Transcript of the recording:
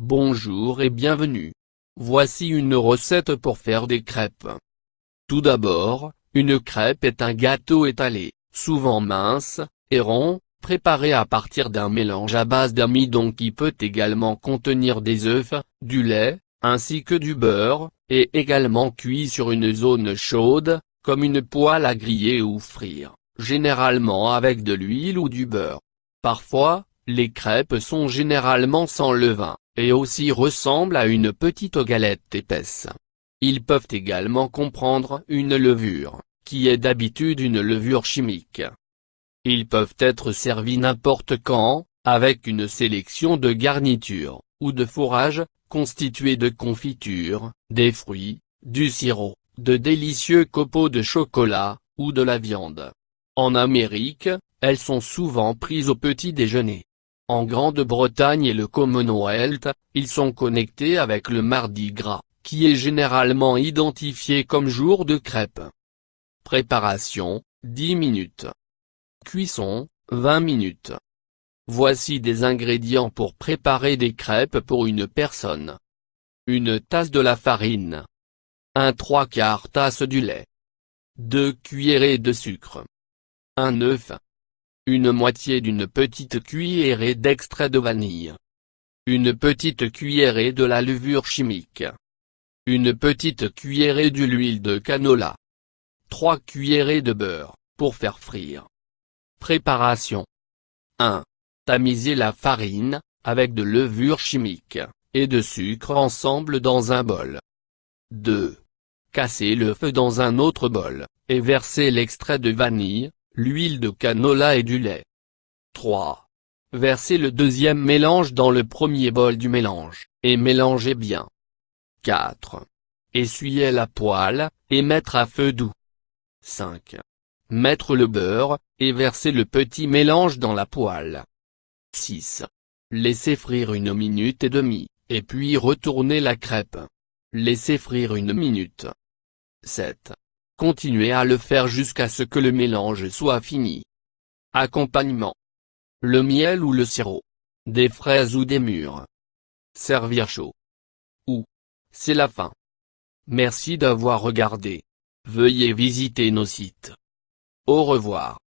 Bonjour et bienvenue. Voici une recette pour faire des crêpes. Tout d'abord, une crêpe est un gâteau étalé, souvent mince, et rond, préparé à partir d'un mélange à base d'amidon qui peut également contenir des œufs, du lait, ainsi que du beurre, et également cuit sur une zone chaude, comme une poêle à griller ou frire, généralement avec de l'huile ou du beurre. Parfois, les crêpes sont généralement sans levain, et aussi ressemblent à une petite galette épaisse. Ils peuvent également comprendre une levure, qui est d'habitude une levure chimique. Ils peuvent être servis n'importe quand, avec une sélection de garnitures, ou de fourrages, constitués de confitures, des fruits, du sirop, de délicieux copeaux de chocolat, ou de la viande. En Amérique, elles sont souvent prises au petit déjeuner. En Grande-Bretagne et le Commonwealth, ils sont connectés avec le Mardi Gras, qui est généralement identifié comme jour de crêpes. Préparation, 10 minutes. Cuisson, 20 minutes. Voici des ingrédients pour préparer des crêpes pour une personne. Une tasse de la farine. 1/3 tasse du lait. 2 cuillerées de sucre. Un œuf. Une moitié d'une petite cuillerée d'extrait de vanille. Une petite cuillerée de la levure chimique. Une petite cuillerée de l'huile de canola. 3 cuillerées de beurre, pour faire frire. Préparation. 1. Tamiser la farine, avec de levure chimique, et de sucre ensemble dans un bol. 2. Casser l'œuf dans un autre bol, et verser l'extrait de vanille, l'huile de canola et du lait. 3. Verser le deuxième mélange dans le premier bol du mélange, et mélanger bien. 4. Essuyer la poêle, et mettre à feu doux. 5. Mettre le beurre, et verser le petit mélange dans la poêle. 6. Laisser frire 1 minute et demie, et puis retourner la crêpe. Laisser frire 1 minute. 7. Continuez à le faire jusqu'à ce que le mélange soit fini. Accompagnement. Le miel ou le sirop. Des fraises ou des mûres. Servir chaud. Ou. C'est la fin. Merci d'avoir regardé. Veuillez visiter nos sites. Au revoir.